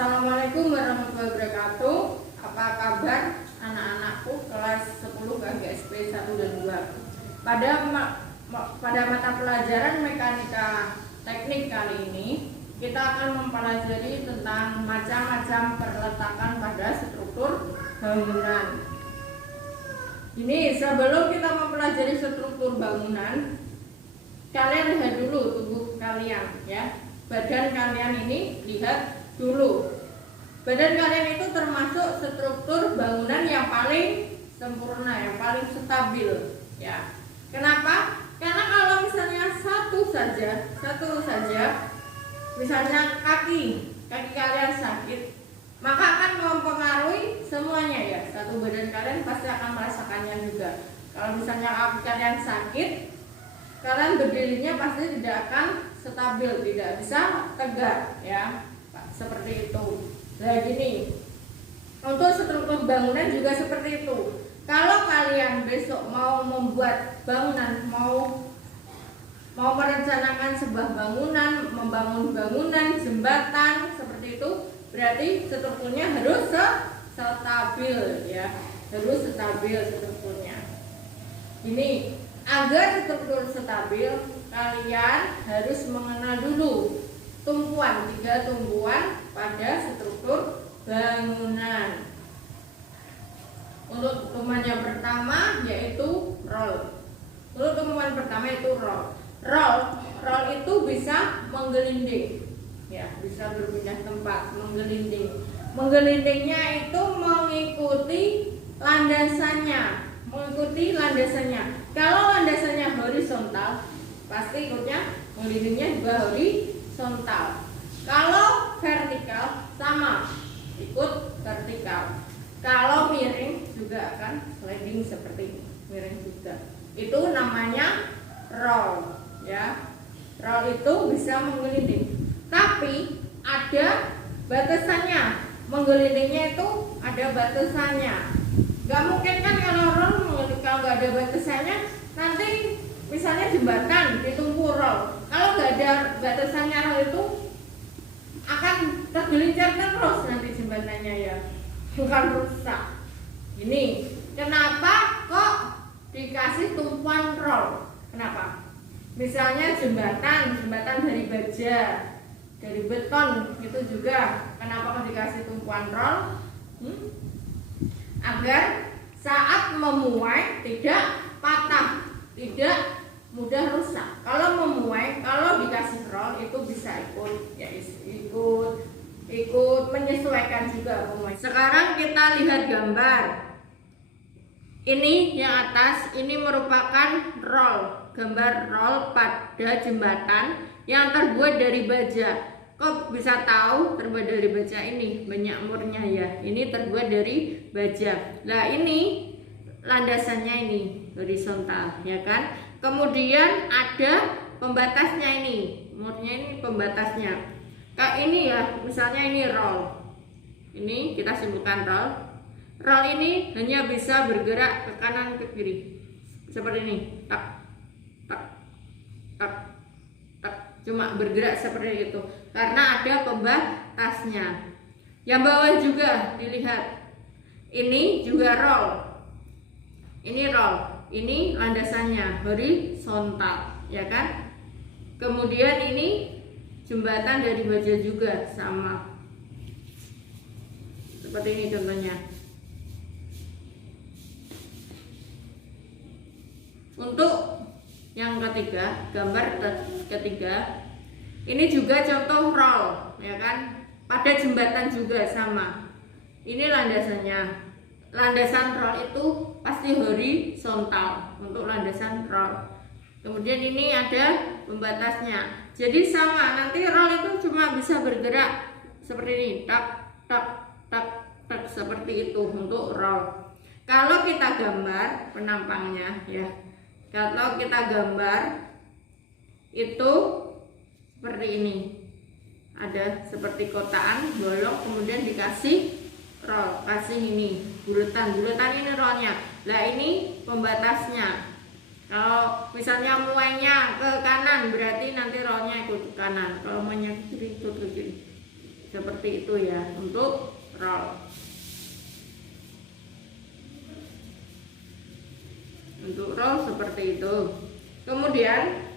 Assalamualaikum warahmatullahi wabarakatuh. Apa kabar anak-anakku kelas 10 KGSP 1 dan 2? Pada mata pelajaran mekanika teknik kali ini kita akan mempelajari tentang macam-macam perletakan pada struktur bangunan. Ini sebelum kita mempelajari struktur bangunan, kalian lihat dulu tubuh kalian ya. Badan kalian ini lihat dulu. Badan kalian itu termasuk struktur bangunan yang paling sempurna, yang paling stabil ya. Kenapa? Karena kalau misalnya satu saja misalnya kaki kalian sakit, maka akan mempengaruhi semuanya ya. Satu badan kalian pasti akan merasakannya juga. Kalau misalnya kaki kalian sakit, kalian berdirinya pasti tidak akan stabil, tidak bisa tegak ya, seperti itu. Nah gini, untuk struktur bangunan juga seperti itu. Kalau kalian besok mau membuat bangunan, mau merencanakan sebuah bangunan, membangun bangunan, jembatan seperti itu, berarti strukturnya harus stabil ya, harus stabil strukturnya. Ini agar struktur stabil, kalian harus mengenal dulu tiga tumpuan pada struktur bangunan. Untuk tumpuan yang pertama yaitu roll. Untuk tumpuan pertama itu roll. Roll itu bisa menggelinding, ya, bisa berpindah tempat, menggelinding. Menggelindingnya itu mengikuti landasannya. Kalau landasannya horizontal, pasti ikutnya menggelindingnya juga horizontal. Kalau vertikal sama, ikut vertikal. Kalau miring juga akan sliding seperti ini, miring juga. Itu namanya roll ya. Roll itu bisa menggelinding, tapi ada batasannya. Menggelindingnya itu ada batasannya. Gak mungkin kan kalau roll nggak ada batasannya, nanti misalnya jembatan ditumpu roll. Kalau nggak ada batasannya, roll itu akan tergelincir terus nanti jembatannya ya, bukan rusak. Ini kenapa kok dikasih tumpuan roll? Kenapa? Misalnya jembatan dari baja, dari beton itu juga, kenapa kok dikasih tumpuan roll? Agar saat memuai tidak patah, tidak mudah rusak. Kalau memuai, kalau dikasih roll itu bisa ikut menyesuaikan juga memuai. Sekarang kita lihat gambar. Ini yang atas, ini merupakan roll, gambar roll pada jembatan yang terbuat dari baja. Kok bisa tahu terbuat dari baja? Ini banyak murnya ya. Ini terbuat dari baja. Nah ini landasannya ini horizontal ya kan. Kemudian ada pembatasnya ini, murnya ini pembatasnya. Kayak ini ya, misalnya ini roll. Ini kita simpulkan roll. Roll ini hanya bisa bergerak ke kanan ke kiri. Seperti ini. Tak tak tak tak, cuma bergerak seperti itu. Karena ada pembatasnya. Yang bawah juga dilihat. Ini juga roll. Ini roll. Ini landasannya horizontal, ya kan? Kemudian ini jembatan dari baja juga sama. Seperti ini contohnya. Untuk yang ketiga, gambar ketiga, ini juga contoh roll, ya kan? Pada jembatan juga sama. Ini landasannya. Landasan roll itu pasti horizontal untuk landasan roll. Kemudian ini ada pembatasnya. Jadi sama, nanti roll itu cuma bisa bergerak seperti ini, tak tak tak tak, seperti itu untuk roll. Kalau kita gambar penampangnya ya. Kalau kita gambar itu seperti ini. Ada seperti kotaan, bolong, kemudian dikasih roll, kasih ini buletan ini rollnya. Nah ini pembatasnya. Kalau misalnya muainya ke kanan, berarti nanti rollnya ikut ke kanan. Kalau muainya ke kiri, ikut ke kiri. seperti itu ya untuk roll. Untuk roll seperti itu. Kemudian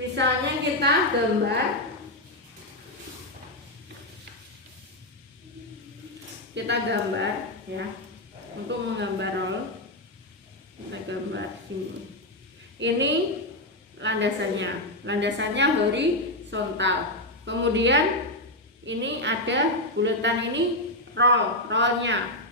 misalnya kita gambar, ya, untuk menggambar roll kita gambar simbol. Ini landasannya horizontal. Kemudian ini ada bulatan, ini rollnya.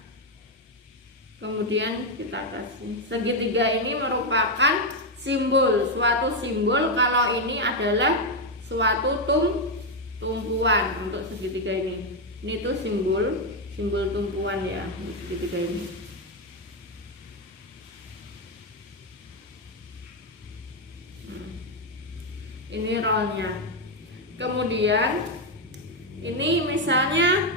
Kemudian kita kasih segitiga, ini merupakan simbol, suatu simbol kalau ini adalah suatu tumpuan untuk segitiga ini. Ini tuh simbol tumpuan ya untuk segitiga ini. Ini rollnya. Kemudian ini misalnya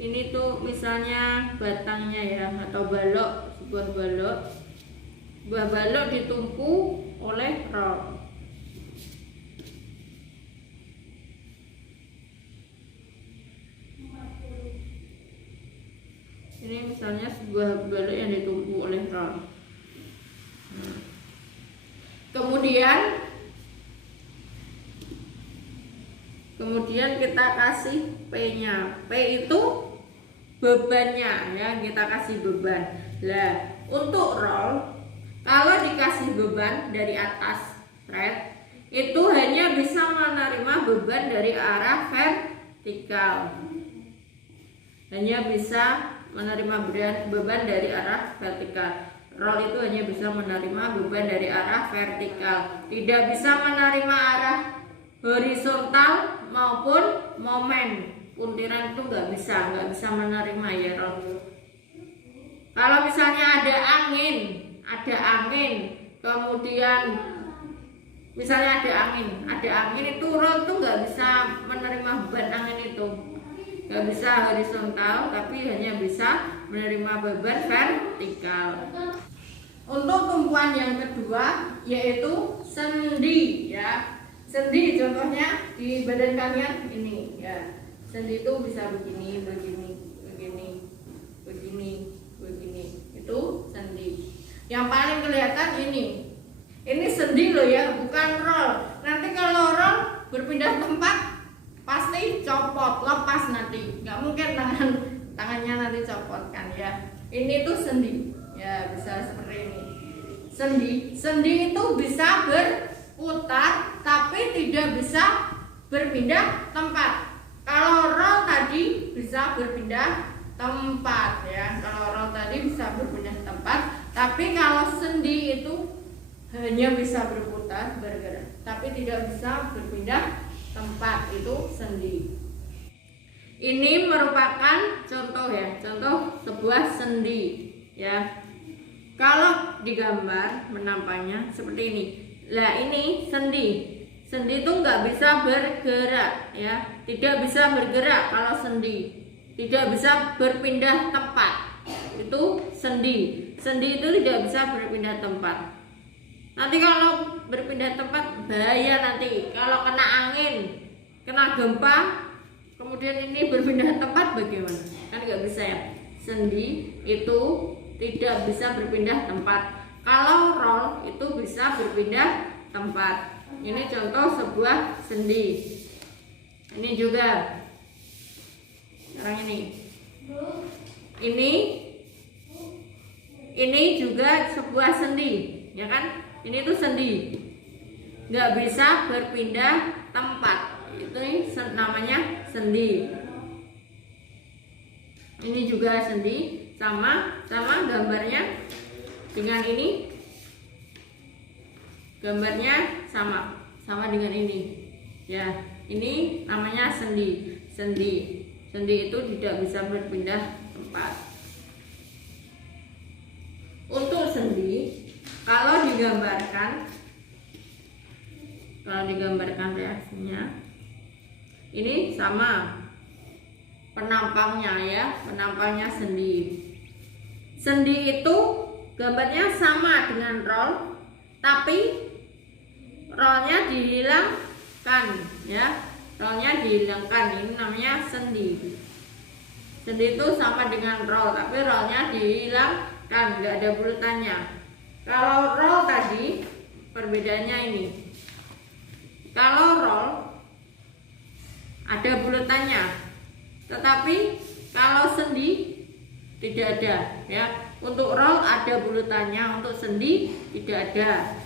ini tuh misalnya batangnya ya, atau balok, sebuah balok ditumpu oleh roll. Ini misalnya sebuah balok yang ditumpu oleh roll. Kemudian kita kasih P-nya. P itu bebannya ya, kita kasih beban. Nah, untuk roll kalau dikasih beban dari atas thread itu hanya bisa menerima beban dari arah vertikal. Hanya bisa menerima beban dari arah vertikal. Roll itu hanya bisa menerima beban dari arah vertikal, tidak bisa menerima arah horizontal maupun momen. Puntiran itu nggak bisa menerima ya roll. Kalau misalnya ada angin, kemudian misalnya ada angin itu roll tuh nggak bisa menerima beban angin itu, nggak bisa horizontal, tapi hanya bisa menerima beban vertikal. Untuk tumpuan yang kedua yaitu sendi ya. Sendi contohnya di badan kalian ini ya. Sendi itu bisa begini. Itu sendi. Yang paling kelihatan ini sendi loh ya, bukan roll. Nanti kalau roll berpindah tempat pasti copot, lepas nanti. Nggak mungkin tangannya nanti copot kan ya. Ini tuh sendi. Ya, bisa seperti ini. Sendi itu bisa berputar tapi tidak bisa berpindah tempat. Kalau roll tadi bisa berpindah tempat ya. Kalau roll tadi bisa berpindah tempat, tapi kalau sendi itu hanya bisa berputar, bergerak, tapi tidak bisa berpindah tempat. Itu sendi. Ini merupakan contoh ya, contoh sebuah sendi ya. Kalau digambar menampaknya seperti ini. Nah, ini sendi. Sendi itu nggak bisa bergerak ya, tidak bisa bergerak kalau sendi, tidak bisa berpindah tempat. Itu sendi. Sendi itu tidak bisa berpindah tempat. Nanti kalau berpindah tempat bahaya nanti. Kalau kena angin, kena gempa, kemudian ini berpindah tempat bagaimana? Kan nggak bisa ya. Sendi itu tidak bisa berpindah tempat. Kalau roll itu bisa berpindah tempat. Ini contoh sebuah sendi. Ini juga. Sekarang ini juga sebuah sendi, ya kan? Ini tuh sendi. Nggak bisa berpindah tempat. Itu namanya sendi. Ini juga sendi. Sama gambarnya dengan ini, gambarnya sama dengan ini ya. Ini namanya sendi itu tidak bisa berpindah tempat. Untuk sendi kalau digambarkan reaksinya ini sama penampangnya ya, penampangnya sendi. Sendi itu gambarnya sama dengan roll, tapi rollnya dihilang ya, rollnya dihilangkan. Ini namanya sendi. Sendi itu sama dengan roll, tapi rollnya dihilangkan, nggak ada bulutannya. Kalau roll tadi perbedaannya ini. Kalau roll ada bulutannya, tetapi kalau sendi tidak ada, ya. Untuk roll ada bulutannya, untuk sendi tidak ada.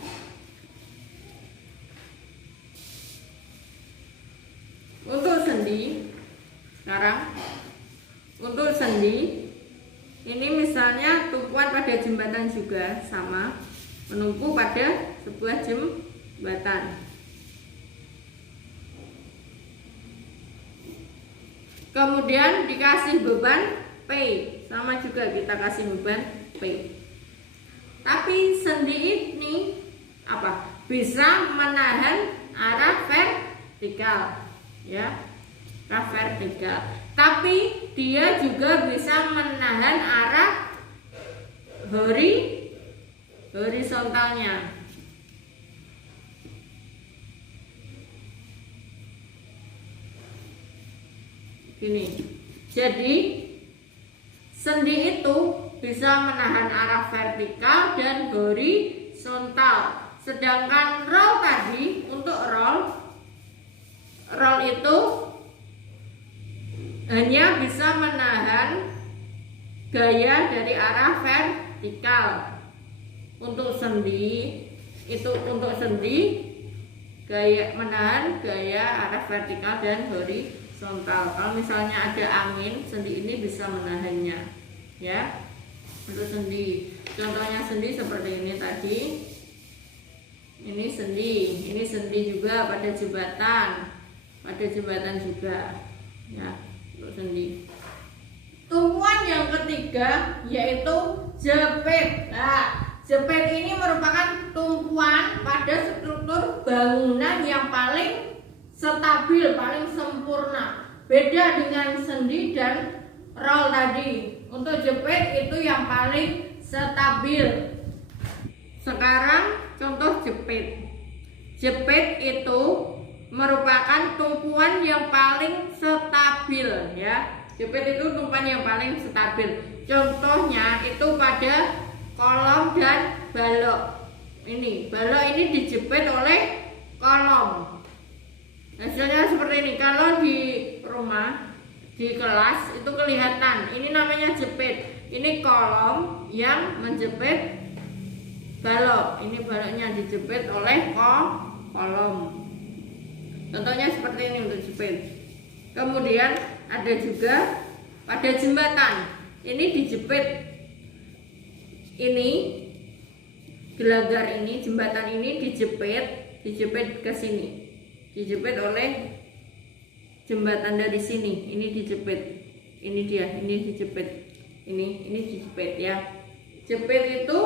Untuk sendi, sekarang untuk sendi ini misalnya tumpuan pada jembatan juga sama, menumpu pada sebuah jembatan. Kemudian dikasih beban P, sama juga kita kasih beban P. Tapi sendi ini apa? Bisa menahan arah vertikal, ya, arah vertikal. Tapi dia juga bisa menahan arah horizontalnya. Gini. Jadi sendi itu bisa menahan arah vertikal dan horizontal. Sedangkan roll tadi, untuk roll itu hanya bisa menahan gaya dari arah vertikal. Untuk sendi gaya menahan gaya arah vertikal dan horizontal. Kalau misalnya ada angin, sendi ini bisa menahannya, ya. Untuk sendi, contohnya sendi seperti ini tadi. Ini sendi juga pada jembatan juga, ya. Untuk sendi. Tumpuan yang ketiga yaitu jepit. Nah, jepit ini merupakan tumpuan pada struktur bangunan yang paling stabil, paling sempurna. Beda dengan sendi dan roll tadi. Untuk jepit itu yang paling stabil. Sekarang contoh jepit. Jepit itu merupakan tumpuan yang paling stabil, ya. Jepit itu tumpuan yang paling stabil. Contohnya itu pada kolom dan balok. Balok ini dijepit oleh kolom. Hasilnya seperti ini. Kalau di rumah, di kelas itu kelihatan. Ini namanya jepit. Ini kolom yang menjepit balok. Ini baloknya dijepit oleh kolom. Contohnya seperti ini untuk jepit. Kemudian ada juga pada jembatan. Ini dijepit. Ini gelagar ini, jembatan ini dijepit ke sini. Dijepit oleh jembatan dari sini. Ini dijepit. Ini dia, ini dijepit. Ini dijepit, ya. Jepit itu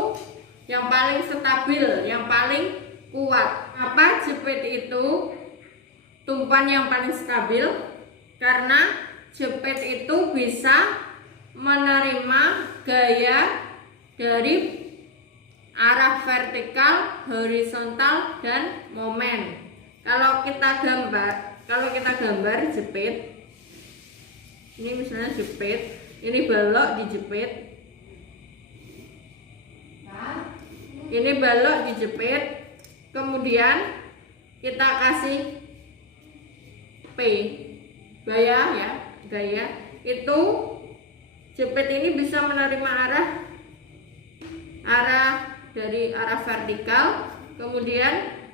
yang paling stabil, yang paling kuat. Apa jepit itu tumpuan yang paling stabil? Karena jepit itu bisa menerima gaya dari arah vertikal, horizontal, dan momen. Kalau kita gambar jepit, ini misalnya jepit, ini balok dijepit, ini balok dijepit, kemudian kita kasih P, gaya, ya, gaya. Itu jepit ini bisa menerima arah dari arah vertikal, kemudian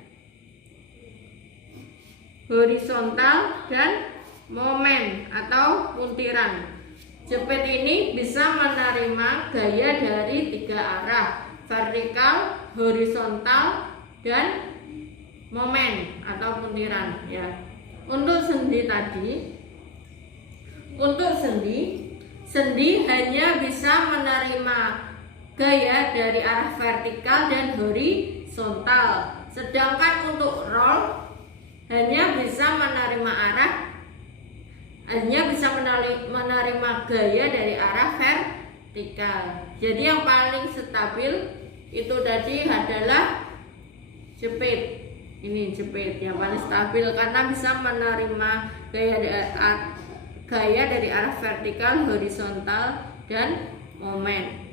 horizontal, dan momen atau puntiran. Jepit ini bisa menerima gaya dari 3 arah, vertikal, horizontal, dan momen atau puntiran, ya. Untuk sendi tadi, sendi hanya bisa menerima gaya dari arah vertikal dan horizontal. Sedangkan untuk roll hanya bisa menerima gaya dari arah vertikal. Jadi yang paling stabil itu tadi adalah jepit. ini jepit yang paling stabil karena bisa menerima gaya dari arah vertikal, horizontal, dan momen.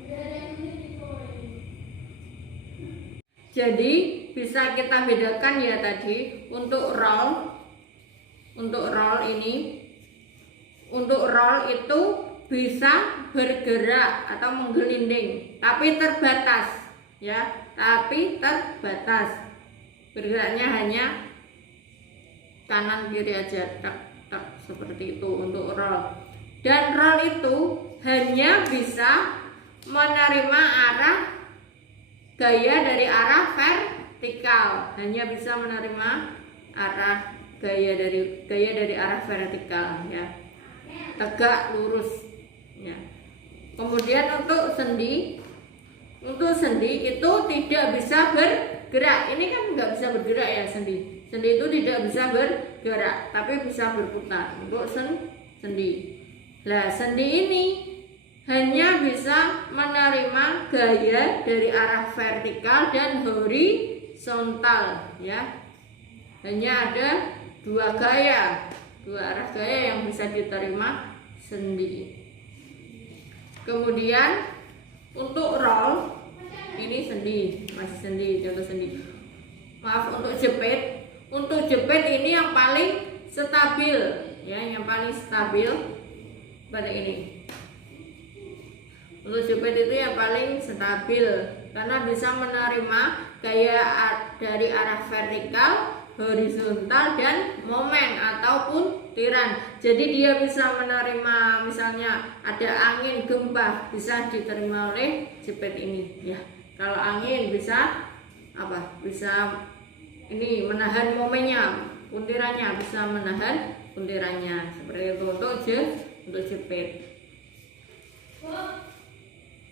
Jadi bisa kita bedakan ya tadi untuk roll ini, untuk roll itu bisa bergerak atau menggelinding, tapi terbatas ya, bergeraknya hanya kanan kiri aja, tak seperti itu untuk roll. Dan roll itu hanya bisa menerima gaya dari arah vertikal, hanya bisa menerima gaya dari arah vertikal ya, tegak lurus ya. Kemudian untuk sendi itu tidak bisa bergerak. Ini kan nggak bisa bergerak ya, sendi itu tidak bisa bergerak tapi bisa berputar untuk sendi. Nah, sendi ini hanya bisa menerima gaya dari arah vertikal dan horizontal ya. Hanya ada dua arah gaya yang bisa diterima sendi. Kemudian untuk roll ini masih sendi, contoh sendi. Maaf, untuk jepit ini yang paling stabil ya, pada ini. Untuk jepit itu yang paling stabil karena bisa menerima gaya dari arah vertikal, horizontal, dan momen ataupun tiran. Jadi dia bisa menerima, misalnya ada angin, gempa, bisa diterima oleh jepit ini ya. Kalau angin bisa ini menahan momennya, puntirannya bisa menahan puntirannya, seperti itu untuk jepit.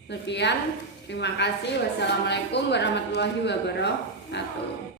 Sekian, terima kasih. Wassalamualaikum warahmatullahi wabarakatuh.